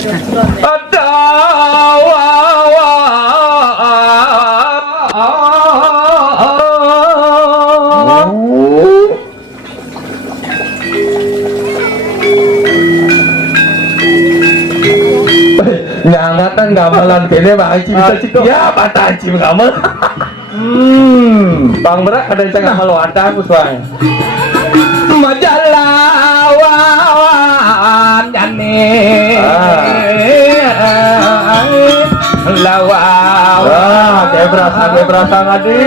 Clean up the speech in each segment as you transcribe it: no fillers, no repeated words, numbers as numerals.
Ada Nyangatan gamelan kene Bang Haji bisa cito. Ya patah cim kamu. Bang berak ada yang ngamal wadah aku suang. Majalah wawan jane. Lawa. Kayak berasa ngadi.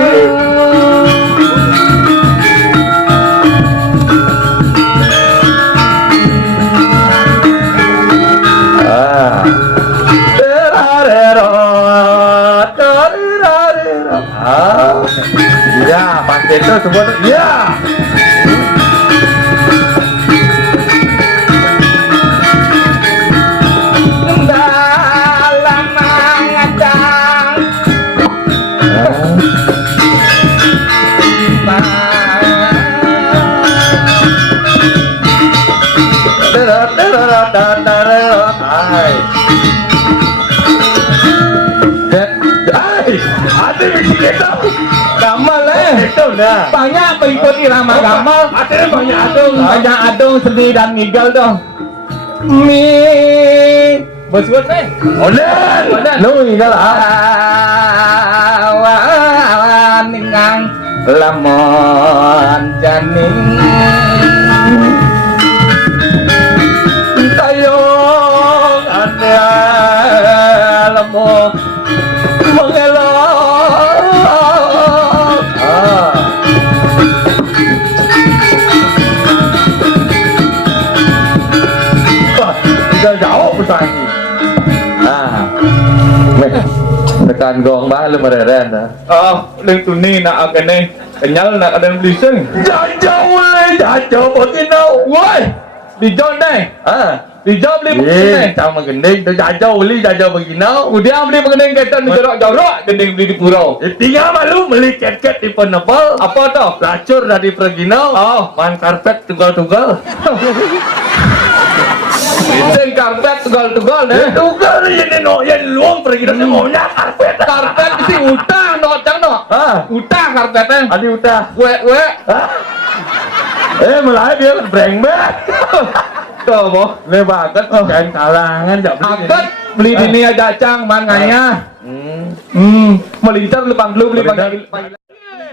Ya, pakai itu semua. Ya. Dalam mengadang. Ada misi itu. Gamal Itu dah. banyak pengikut irama gamal. Ada Banyak adung sedih dan ngigal dong. Mi bersebut Onen. Lu ingat lah. awan ningang lamon janing tayong ada lemon mengelok. Udah jauh pesan ini. Tekan gong bah lu mereren dah. Lưng tụi ni nak akan ni kenyal nak ada beli seng. Jauh begini. Woi, di John ni. Di John beli begini. Cang menggending, tu jauh begini. Kemudian beli begini kita ni jorok-jorok gending beli di purau. Tinggal malu beli ket-ket di penebal. Apa tu? Pelacur dari Pergino. Man karpet tunggal-tunggal. Sen karpet tugal-tugal ni. Tunggal ini no, yang luang Pergino ni maunya karpet. Karpet mesti utang no, cang no. Utang karpet ni. Adi udah. Wek. Mulai dia brengbet. Tu boh. Ni bakat kan kalangan jak beli. Akad beli di ni aja cang man ngaya. Melintar lubang beli bagi.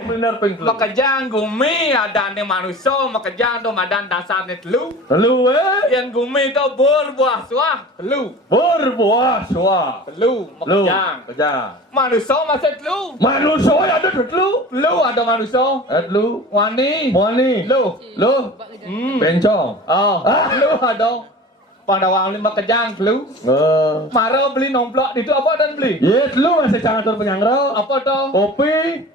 Benar pengklu. Makajang gumi ada ni manusia, makajang tu madan dasar ni telu. Telu Yang gumi tu berbuah suah telu. berbuah suah. Telu Lu makajang. kerja. Manusia masih telu. Manusia ada telu. Telu ada manusia. Telu. Wani. Moni. Lu. Lu. Bencong. Lu ada. Pandawang lima kejang telu. Maro beli nomplok itu apa dan beli? Yes, lu masih sangat terpenyangrau. Apa tu? Kopi,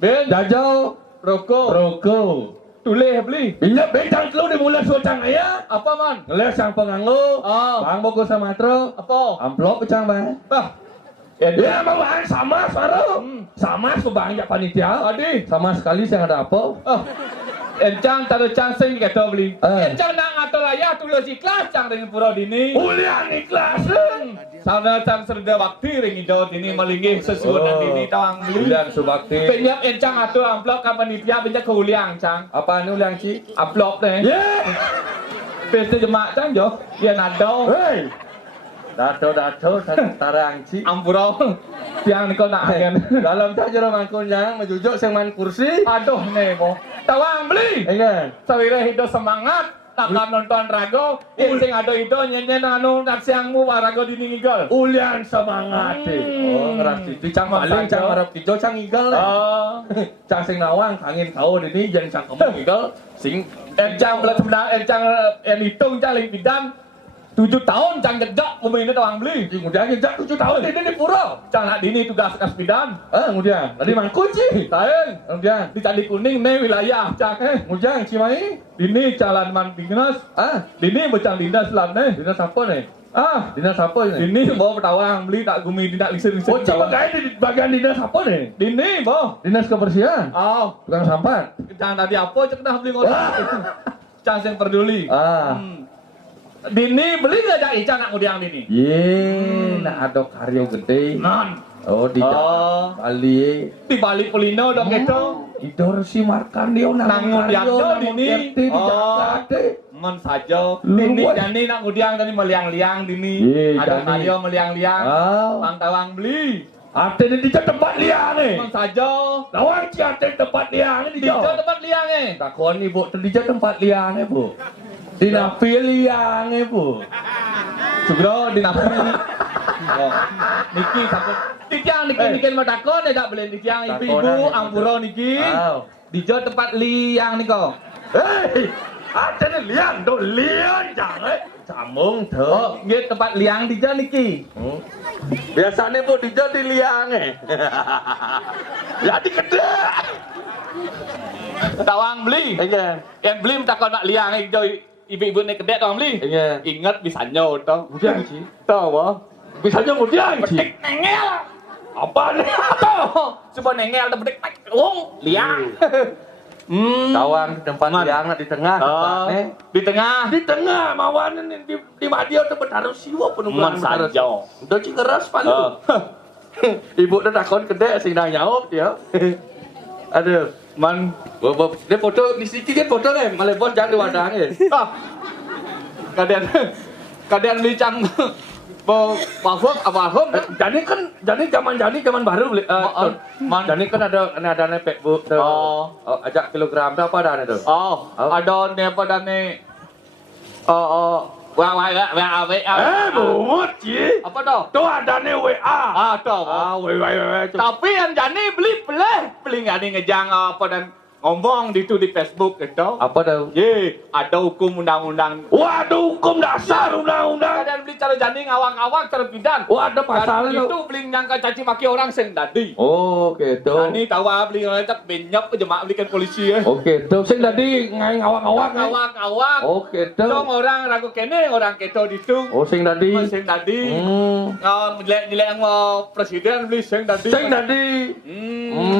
Ben. jajau, Rokok. rokok. Tuleh beli. Bila bentang lu dimulai suacang ayah. Apa man? Ngeles sang penganggu. Bang boko sama tro. Apa? Amplop pecang bang. Ya emang bang sama Faro. Sama subang jak panitia. Adi. Sama sekali saya ada apa. Encang tak ada cang sing kata beli. Eh. Encang nak ngatur ayah tulis ikhlas cang dengan pura dini. Ulian ikhlas. Sana cang serda bakti ring hidau dini melingih sesuatu dini tawang beli. Ulian subakti. Penyap encang ngatur amplop kan panitia penyap ke uliang cang. Apa anu uliang ci? Amplop ni. Yeah. Pesta jemaah cang jo. Dia nado. Hey. Dato tarang ci. Ampura. Tiang ni kau nak agen. Dalam saja orang kunyang mejujuk seman kursi. Aduh ni mo. Tawang beli. Enggak. Sawira hidup semangat. Takkan nonton rago. Sing ada itu nyenyen anu nak siangmu rago dini ngigol. Ulian semangat. Ngerti. Di cang paling cang harap hijau cang igal. Cang sing nawang angin kau dini jangan cang kamu igal. Sing Encang belas sebelah encang hitung cang ling bidang. 7 tahun cang jejak pemerintah tawang beli. kemudian jejak 7 tahun Ini di pura. Cang nak dini tugas kas bidan. Kemudian tadi mangkunci. Lain. Kemudian Di Candi Kuning ni wilayah cang kemudian Cimahi. Dini jalan man dinas. Dini bocang dinas lan ni. Dinas apa nih? Dinas apa nih? Dini bawa petawang beli tak gumi tidak lisir-lisir. Oh, coba kayak di bagian dinas apa nih? Dini boh. Dinas kebersihan. Tukang sampah. Cang tadi apa cek dah beli ngotak. Cang yang peduli. Dini beli nggak jak ikan nak udiang dini? Ye, nak ada karyo gede. Non. Oh, di Bali. Di Bali Kulino dong itu. Idor si Markan dia Nangun diangjo dini. di Jakarta. Mon saja. Lu Dini buat. jani nak udiang tadi meliang-liang dini. Ye, Ada jani. karyo meliang-liang. Bang tawang beli. Ate di tempat liang ni. Mon saja. Lawang si ate tempat liang ni Di tempat liang Takon ibu di tempat liang ni bu. Di napi liang ni bu. Subro di napi. Niki sakut. Niki mau takon tak boleh niki yang ibu ampuro niki. Di tempat liang niko. Hei, ate ni liang do liang jangan. Sambung Oh, tuh. nggih tempat liang di niki. Biasanya bu di liang ni. Jadi gede. Tawang beli. Iya. Yang beli takon nak liang ibu-ibu ni kedek tawang beli. Iya. Ingat bisa nyo to. Udiang sih. Tahu apa? Bisa aja udiang sih. Petik nengel. Apa ni? Tahu. Coba nengel dan petik liang. Kawan tempat Man. liang di tengah tempatnya. Di tengah. Di tengah mawan ni di Madia tu bertaruh siwa pun Man saja. Udah keras paling. Ibu dah takon kedek sing dah jawab dia. Aduh, Man. dia foto di sini kan foto ni, malah bos jangan diwadah ni. Kalian licang parfum apa Jadi kan, zaman baru beli. Man. Jadi kan ada nepek bu. Ajak kilogram tu apa dah ni tu? Ada ni apa dan ni WA. Bumut je. Apa tu? Tu ada ni WA. Tu. WA. Tapi yang jani beli nggak nih ngejang apa dan ngomong di Facebook itu. Apa tu? Ye, ada hukum undang-undang. Waduh, hukum dasar undang-undang. Kalian beli cara jani ngawang-ngawang cara pidan. Wah, ada pasal Dan tu. itu beli nyangka caci maki orang sing tadi. Oh, gitu. Jani tahu beli ngajak benyap jemaah belikan polisi ya. Oke, tu sing tadi ngai ngawak-ngawak. Ngawang-ngawang. Oke, tu. Dong orang ragu kene orang keto ditu. Oh, sing tadi. Sing tadi. Nilai yang presiden beli sing tadi. Sing tadi.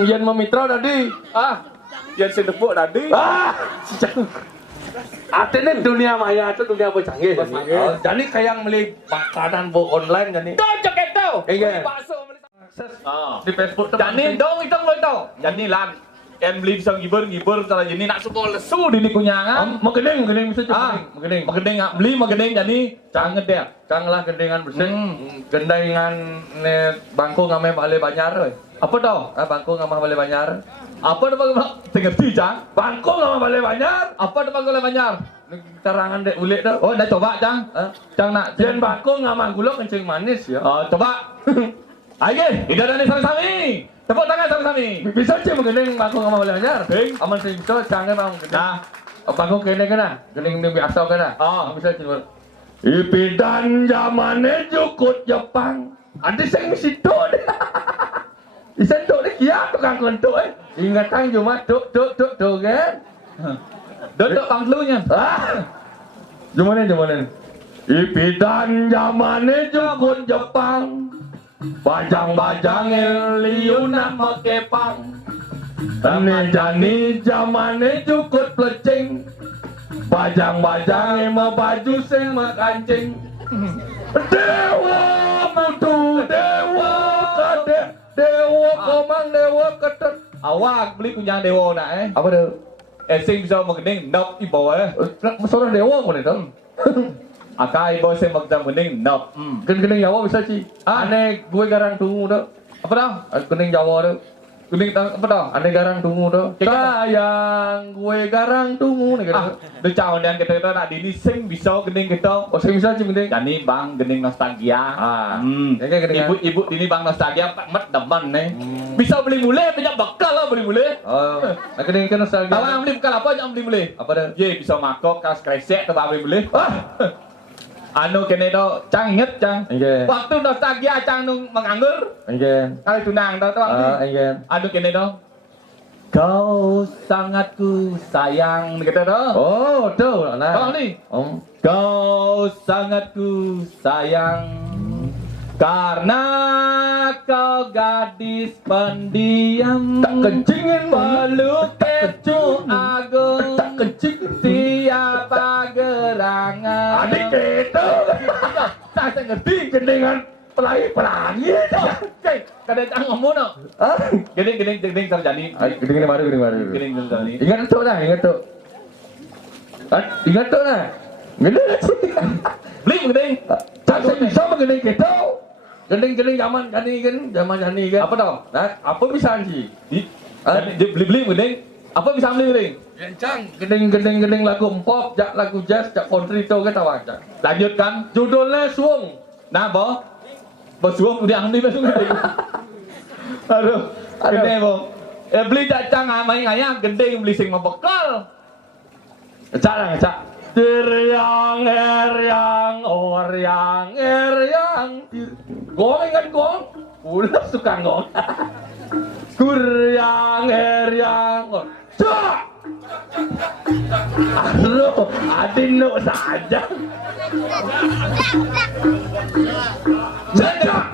Yang memitra tadi. Yang sing tepuk tadi. Artinya dunia maya itu dunia bercanggih. Bercanggih. Jadi kayak beli makanan bu online jadi. Dojok keto. Iya. Beli bakso beli. Di Facebook tu. Jani dong itu lo itu. Jani lan. Yang beli bisa ngibur kalau jadi nak suka lesu di ni kunyangan. Menggening bisa Menggening beli menggening jadi jangan deh. Cangglah gendengan bersih. Gendengan ne bangku ngame balik banyar. Apa tau? Bangku ngame balik banyar. Apa tu bang? Tengerti cang? Bangku ngame balik banyar. Apa tu bang kalau banyak? Terangan dek ulik tu. Oh dah coba cang? Cang nak? Jen bangku ngame gulung kencing manis ya. Coba. Ayo, tidak ada sami-sami. Tepuk tangan sami-sami. Bisa je menggening bangku ngame balik banyar. Bing. Aman sing bisa canggih bang. Nah, Bangku kene kena. Gening ni biasa kena. Bisa je. Ipidan zamane jukut Jepang. Ada sing situ deh. Di situ deh kia tukang kentuk Ingatan cuma tuk kan. duduk panglunya. Gimana? Ipidan zamane jukut Jepang. Bajang-bajang liuna makepang. Jani zamane jukut plecing. Bajang-bajang mau baju sing makancing. Dewa mutu dewa kadek dewa komang dewa ketet. Awak beli kunjang dewa nak Apa tu? Sing bisa menggening nop ibo Masalah dewa pun itu. Akai ibo sing menggening nop. Kening Jawa bisa sih. Aneh gue garang tunggu tu. Apa dah? Kening Jawa tu. Kuning apa dah? Aneh garang tunggu tu. Sayang gue garang tunggu ni kata. Dia cawan dan kita nak dini sing bisa gening kita. Oh sing bisa sih kening. Jadi bang gening nostalgia. Ibu dini bang nostalgia mat demen nih. Bisa beli mulai punya bekal lah beli mulai. Oh, kening kan nostalgia. Kalau yang beli bekal apa yang beli mulai? Apa dah? Ye bisa makok kas kresek ke beli mulai. Anu kene do cang inget cang. Waktu nostalgia cang nung menganggur. Kali tunang dah tu bang. Anu kene do. Kau sangat ku sayang gitu do. Oh, tu nah. Bang ni. Kau sangat ku sayang. Karena kau gadis pendiam, tak kencingin peluk kecu agung, tak kencing. siapa gerangan. Adik kita. Tak ngerti. Dengan pelangi. Cek, kada cang ngomong no. Ah, Geding terjadi. gini baru. Geding terjadi. Ingat tu lah, ingat tu. Ingat tu lah. Gini. Beli geding. Tak bisa mengenai kita. Gending zaman jani kan. Apa dong? Nah, apa bisa sih? Beli geding. Apa bisa beli geding? Rencang, gending lagu pop, jak lagu jazz, jak country tu kan tawang. Lanjutkan. Judulnya Suung. Nah, boh. Bersuung udah angdi besok geding. Aduh. Gede, boh. Beli cacang main ayam geding beli sing membekal. Ngecak lah, ngecak. Tiryang, eryang. Gong ingat gong? Ulah suka gong. Kuryang, eryang. Cak! Aduh, adino saja. Cak!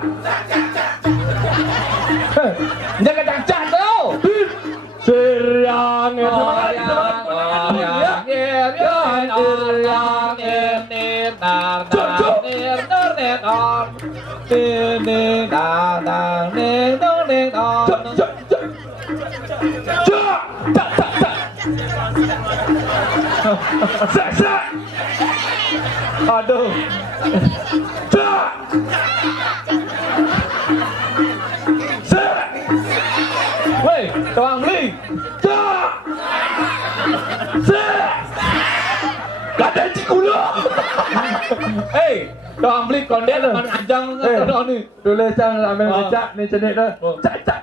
Jangan cacang tu. Tiryang, Aduh. Woi, tuang beli. Kada cikula. Hei, tuang beli kondet mana ajang kan ni. Tulisan ambil ngecak ni cenik dah. Cak.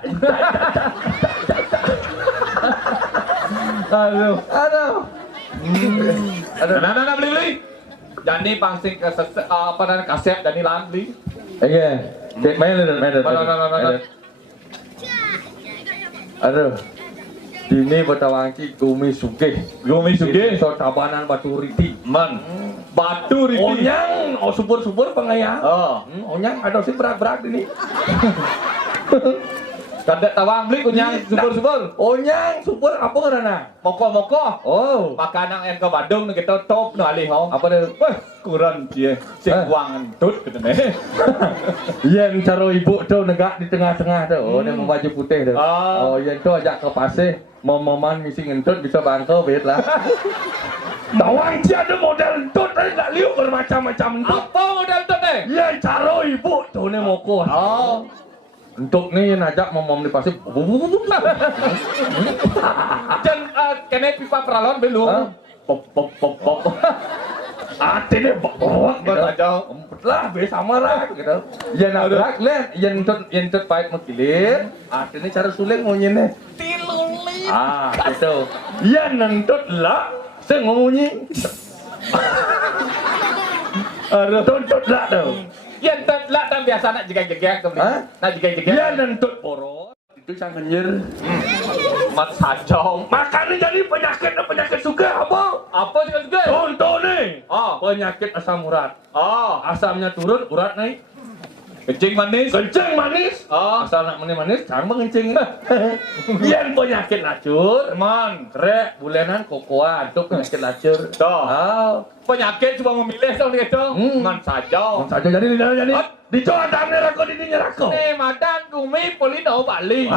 Aduh. Aduh. Beli. Jadi pangsing ke apa namanya kaset jadi lan beli. Oke. Main. Aduh. Dini Betawangki Gumi Sugih. So tabanan Batu Riti. Man. Batu Riti. Onyang, subur pengaya. Oh. Onyang ada sih berak ini. Kada tawang beli kunyang subur. Onyang subur apa karena? Moko. Oh. Makanan yang ke Bandung kita top no alih ho. Apa dia? Wah, kurang dia. Sing wang tut gitu nih. Yang caro ibu tu negak di tengah-tengah tu. Oh, dia membaju putih tu. Oh. Oh, yang tu ajak ke pasir. Momoman misi ngentut bisa bangkau bet lah. Tawang ada model entut tapi tak liuk bermacam-macam entut. Apa model tut nih? Yang caro ibu tu ni moko. Oh. Untuk ni yang ajak momom di pasir. Dan kena pipa peralon belum. Pop. Ati ni bawa Bertajau. lah bersama lah gitu. Yang nabrak lihat yang entut pahit makilir. Ati ni cara suling ngonyene. Tilulit. Itu. Yang nentut lah. Saya ngomongi. Aduh, tuntut lah tu. Yang telah dan biasa nak jegak-jegak tu. Nak jegak-jegak. Yang nentut poros. Itu sang kenyir. Mat sajong. Makanya jadi penyakit suka apa? Apa juga? Contoh nih. Oh. Penyakit asam urat. Oh. Asamnya turun, urat naik. Kencing manis. Kencing manis. Oh. Asal nak manis, jangan mengencing. Yang penyakit lacur. Man. Rek, bulanan kokoa, itu penyakit lacur. Tuh. Penyakit cuma memilih tau ni kata. Man sajong. Saja jadi. Dicoba damne rako dininya rako. Ni madan kumi polino Bali.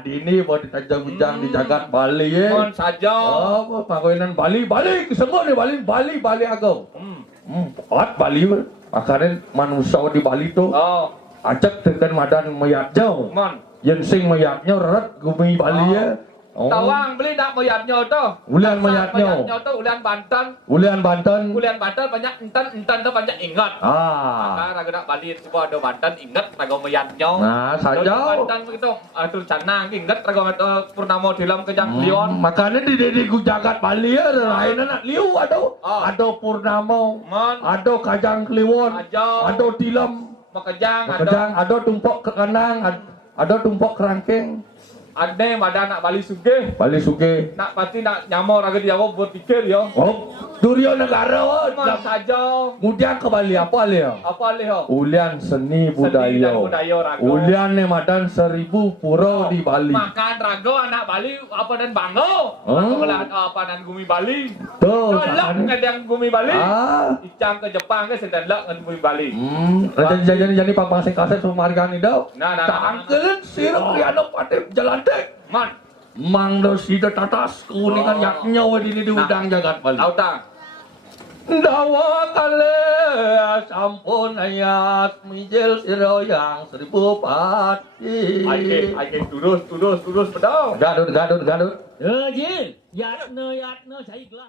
Dini buat ditajang-ujang di jagat Bali ya. Man sajong. Oh, panggoinan Bali semua ni Bali agak. Kuat Bali. Makanya manusia di Bali tu Oh. acak tekan madan mayat jauh. Man. Yang sing mayatnya rat gumi Bali ya. Oh. Tawang beli nak mayatnya tu. Ulian mayatnya. Mayatnya tu ulian Banten. Ulian Banten. Ulian Banten banyak entan tu banyak ingat. Raga nak Bali semua ada Banten ingat raga mayatnya. Nah, saja. Banten begitu. Atur canang ingat raga Purnamo dalam kejang Lion. Makanya di jagat Bali ya lain anak liu ada Purnamo. Man. Ada Kajang Kliwon. Ada Tilam. Makajang Ada tumpok ke kanang, ada tumpok kerangkeng. Ade mada nak Bali sugih. Bali suke. Nak pasti nak nyamor agak dia berpikir yo. Oh, Duryo negara. Cuma saja. Kemudian ke Bali apa le? Apa leh yo? Ulian seni Seni dan budaya. budaya raga. Ulian ne madan 1000 pura di Bali. Makan raga anak Bali apa dan bangau. Apa dan gumi Bali. Tuh. Lek ngadang gumi Bali. Ah. Icang ke Jepang ke sedang lek ngan gumi Bali. Jadi papang sing kaset pemargaan idau. Nah. Tangkelin siruk riano pada jalan dek. Man. Mang do sida tatas kuningan yaknya wadini di udang jagat Bali. Tahu tak? Dawa kale sampun ayat mijil siro yang 1000 pati. Aike turus pedang. Gadut. Jin, yatna cai gelah